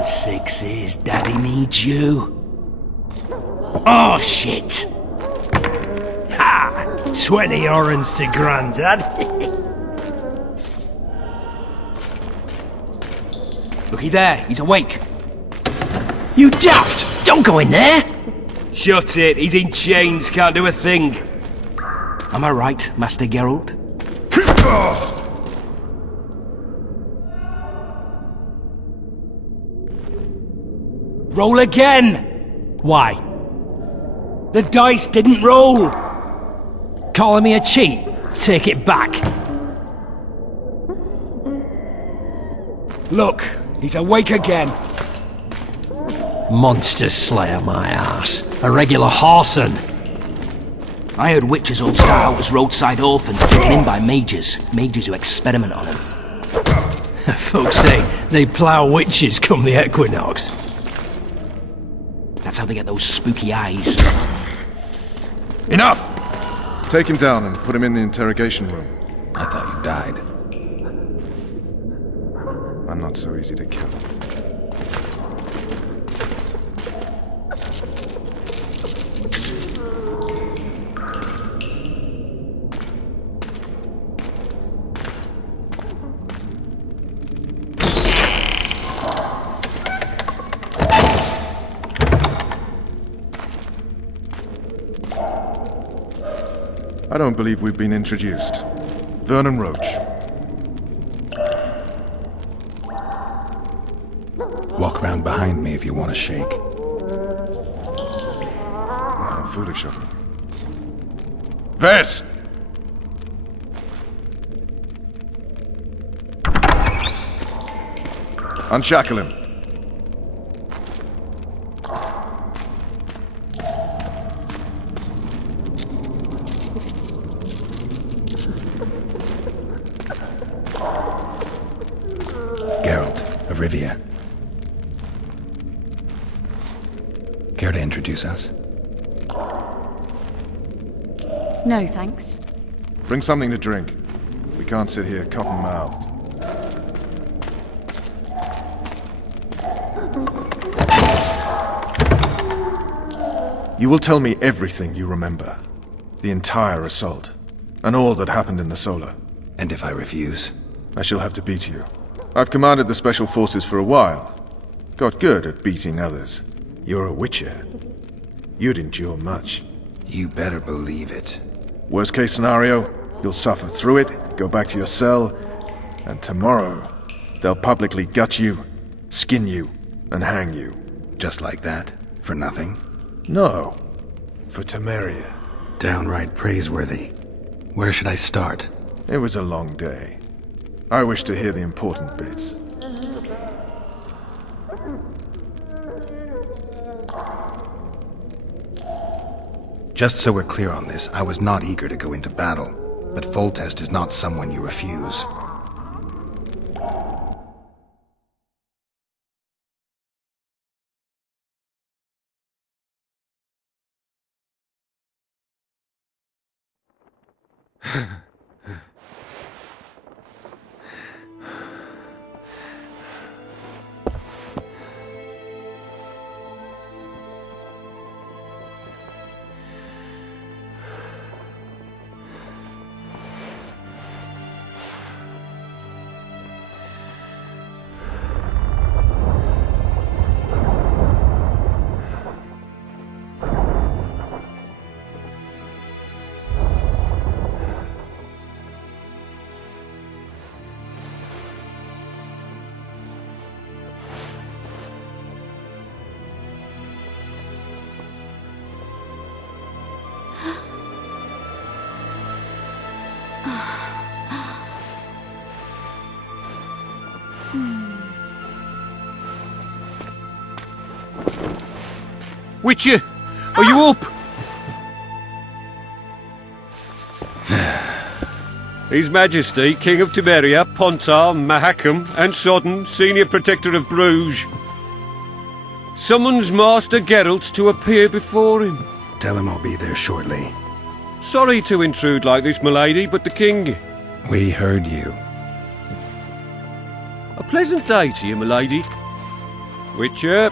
on, sixes. Daddy needs you. Oh, shit! Ha! 20 orange to Grandad. Looky there, he's awake. You daft! Don't go in there! Shut it, he's in chains, can't do a thing. Am I right, Master Geralt? Roll again! Why? The dice didn't roll! Calling me a cheat? Take it back. Look, he's awake again. Monster Slayer, my ass. A regular horson. I heard witches all start out as roadside orphans taken in by mages. Mages who experiment on them. Folks say they plough witches come the equinox. That's how they get those spooky eyes. Enough! Take him down and put him in the interrogation room. I thought you died. I'm not so easy to kill. I don't believe we've been introduced. Vernon Roach. Walk around behind me if you want to shake. How foolish of me. Vess! Unshackle him. Geralt of Rivia. Care to introduce us? No, thanks. Bring something to drink. We can't sit here cotton-mouthed. You will tell me everything you remember. The entire assault. And all that happened in the Solar. And if I refuse? I shall have to beat you. I've commanded the Special Forces for a while. Got good at beating others. You're a Witcher. You'd endure much. You better believe it. Worst case scenario, you'll suffer through it, go back to your cell, and tomorrow, they'll publicly gut you, skin you, and hang you. Just like that? For nothing? No. For Temeria. Downright praiseworthy. Where should I start? It was a long day. I wish to hear the important bits. Just so we're clear on this, I was not eager to go into battle, but Foltest is not someone you refuse. Witcher, are you up? His Majesty, King of Temeria, Pontar, Mahakam, and Sodden, Senior Protector of Bruges, summons Master Geralt to appear before him. Tell him I'll be there shortly. Sorry to intrude like this, milady, but the King... We heard you. A pleasant day to you, milady. Witcher.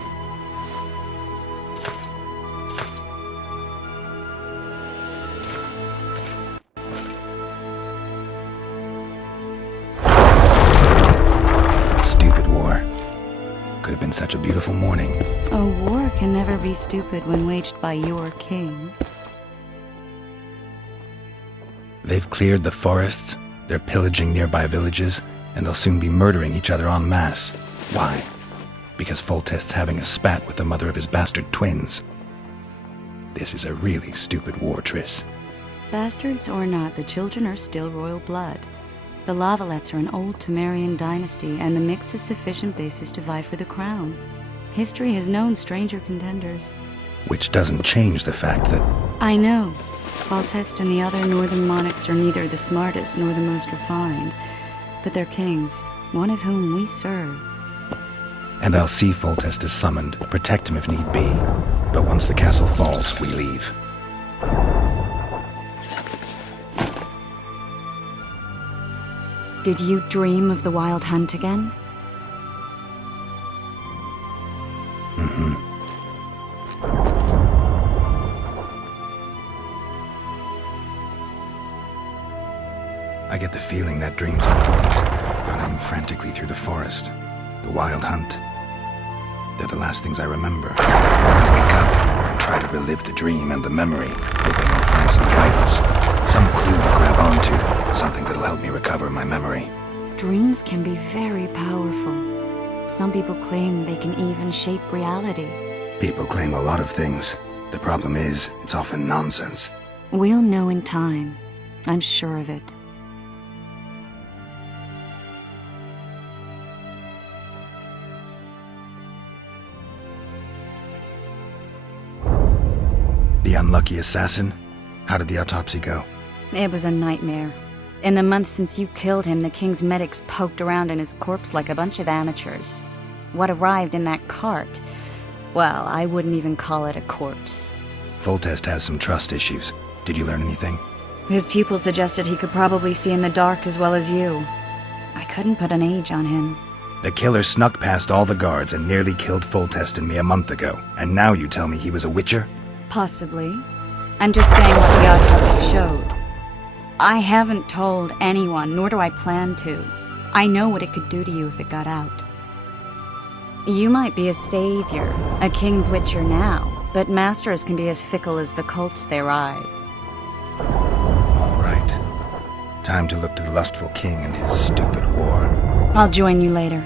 Stupid war. Could have been such a beautiful morning. A war can never be stupid when waged by your king. They've cleared the forests, they're pillaging nearby villages, and they'll soon be murdering each other en masse. Why? Because Foltest's having a spat with the mother of his bastard twins. This is a really stupid war, Triss. Bastards or not, the children are still royal blood. The Lavalettes are an old Temerian dynasty, and the mix is sufficient basis to vie for the crown. History has known stranger contenders. Which doesn't change the fact that... I know. Foltest and the other northern monarchs are neither the smartest nor the most refined, but they're kings, one of whom we serve. And I'll see Foltest is summoned, protect him if need be. But once the castle falls, we leave. Did you dream of the Wild Hunt again? Mm-hmm. I get the feeling that dream's important. Running frantically through the forest. The Wild Hunt. They're the last things I remember. I wake up and try to relive the dream and the memory, hoping I'll find some guidance. Some clue to grab onto. Something that'll help me recover my memory. Dreams can be very powerful. Some people claim they can even shape reality. People claim a lot of things. The problem is, it's often nonsense. We'll know in time. I'm sure of it. The unlucky assassin? How did the autopsy go? It was a nightmare. In the months since you killed him, the king's medics poked around in his corpse like a bunch of amateurs. What arrived in that cart? Well, I wouldn't even call it a corpse. Foltest has some trust issues. Did you learn anything? His pupil suggested he could probably see in the dark as well as you. I couldn't put an age on him. The killer snuck past all the guards and nearly killed Foltest and me a month ago. And now you tell me he was a witcher? Possibly. I'm just saying what the autopsy showed. I haven't told anyone, nor do I plan to. I know what it could do to you if it got out. You might be a savior, a king's witcher now, but masters can be as fickle as the colts they ride. All right. Time to look to the lustful king and his stupid war. I'll join you later.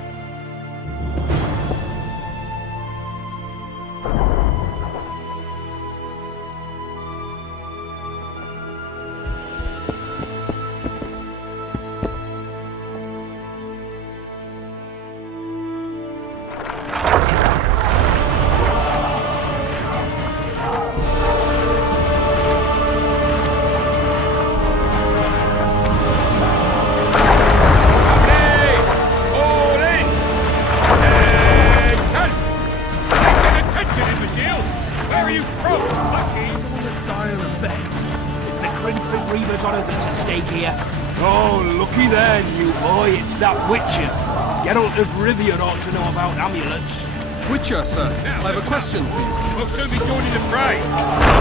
Witcher, sir. I have a question for you. We'll soon be joining the fray. I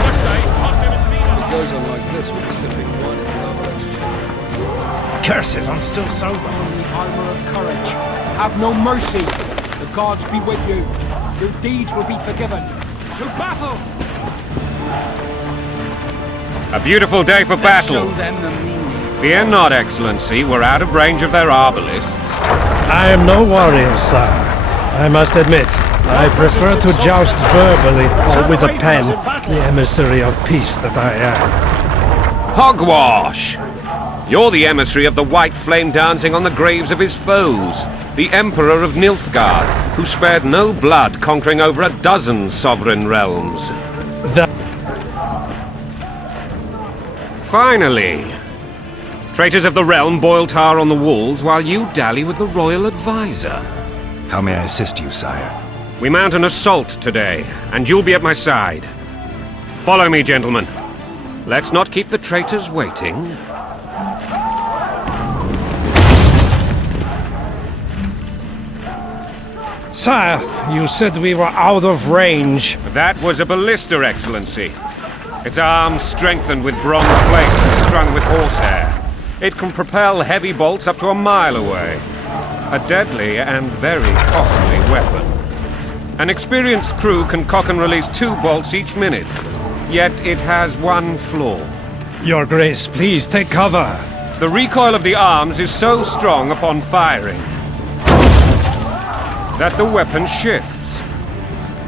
must say, I've never seen It goes on like this with the sipping wine and love. Curses, I'm still sober. The armor of courage. Have no mercy. The gods be with you. Your deeds will be forgiven. To battle! A beautiful day for battle. Fear not, Excellency. We're out of range of their arbalists. I am no warrior, sir. I must admit, I prefer to joust verbally or with a pen, the emissary of peace that I am. Hogwash! You're the emissary of the white flame dancing on the graves of his foes, the Emperor of Nilfgaard, who spared no blood conquering over a dozen sovereign realms. Finally! Traitors of the realm boil tar on the walls while you dally with the royal advisor. How may I assist you, sire? We mount an assault today, and you'll be at my side. Follow me, gentlemen. Let's not keep the traitors waiting. Sire, you said we were out of range. That was a ballista, Excellency. Its arms strengthened with bronze plates and strung with horsehair. It can propel heavy bolts up to a mile away. A deadly and very costly weapon. An experienced crew can cock and release 2 bolts each minute. Yet it has one flaw. Your Grace, please take cover. The recoil of the arms is so strong upon firing that the weapon shifts.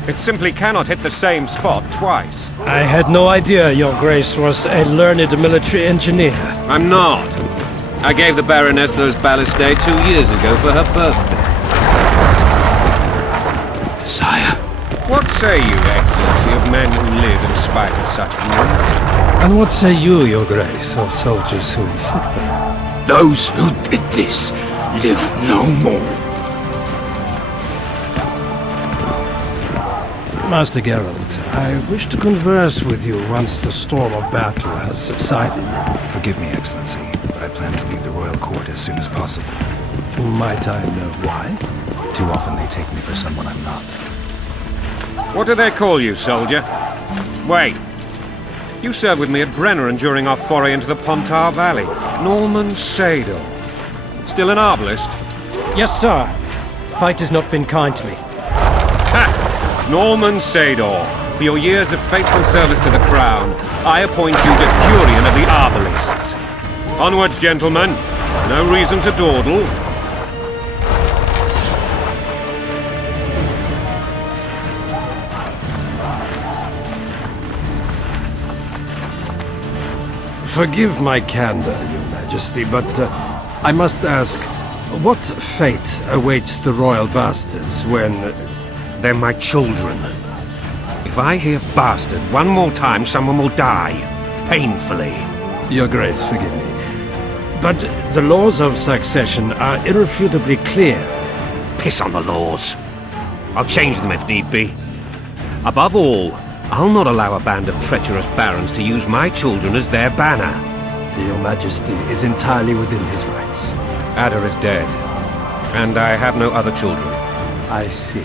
It simply cannot hit the same spot twice. I had no idea Your Grace was a learned military engineer. I'm not. I gave the Baroness those ballistae 2 years ago for her birthday. Sire. What say you, Excellency, of men who live in spite of such wounds? And what say you, Your Grace, of soldiers who inflict them? Those who did this live no more. Master Geralt, I wish to converse with you once the storm of battle has subsided. Forgive me, Excellency, but I plan to leave the royal court as soon as possible. Might I know why? Too often they take me for someone I'm not. What do they call you, soldier? Wait. You served with me at Brenneran during our foray into the Pontar Valley. Norman Sador. Still an arbalist? Yes, sir. Fight has not been kind to me. Ha! Norman Sador, for your years of faithful service to the Crown, I appoint you Decurion of the Arbalists. Onwards, gentlemen. No reason to dawdle. Forgive my candor, Your Majesty, but I must ask, what fate awaits the royal bastards when... They're my children. If I hear bastard one more time, someone will die. Painfully. Your Grace, forgive me. But the laws of succession are irrefutably clear. Piss on the laws. I'll change them if need be. Above all, I'll not allow a band of treacherous barons to use my children as their banner. Your Majesty is entirely within his rights. Ada is dead, and I have no other children. I see.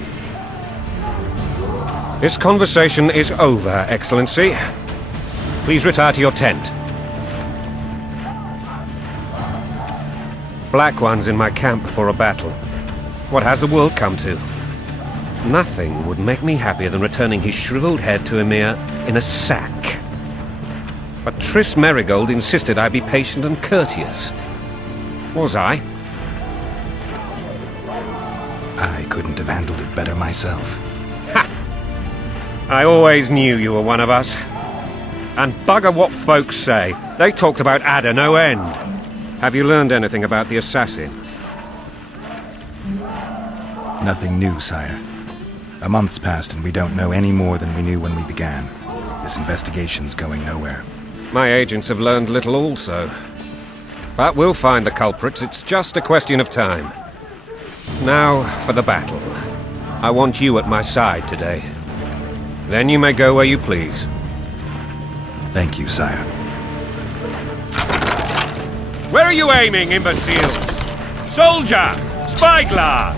This conversation is over, Excellency. Please retire to your tent. Black One's in my camp before a battle. What has the world come to? Nothing would make me happier than returning his shriveled head to Emir in a sack. But Triss Merigold insisted I be patient and courteous. Was I? I couldn't have handled it better myself. Ha! I always knew you were one of us. And bugger what folks say. They talked about Ada no end. Have you learned anything about the assassin? Nothing new, sire. A month's passed and we don't know any more than we knew when we began. This investigation's going nowhere. My agents have learned little also. But we'll find the culprits, it's just a question of time. Now for the battle. I want you at my side today. Then you may go where you please. Thank you, sire. Where are you aiming, imbeciles? Soldier! Spyglass!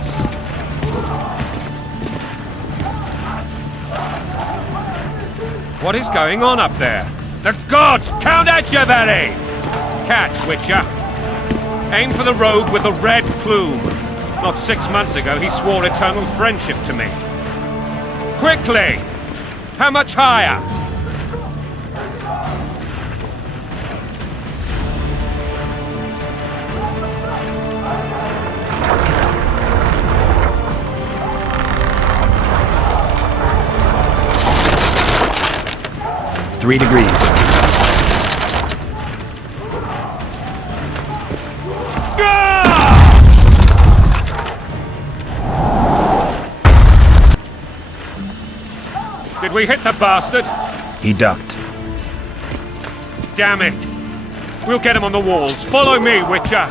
What is going on up there? The gods! Count Etcheverry! Catch, Witcher. Aim for the rogue with the red plume. Not 6 months ago, he swore eternal friendship to me. Quickly! How much higher? Three degrees. Did we hit the bastard? He ducked. Damn it! We'll get him on the walls. Follow me, Witcher!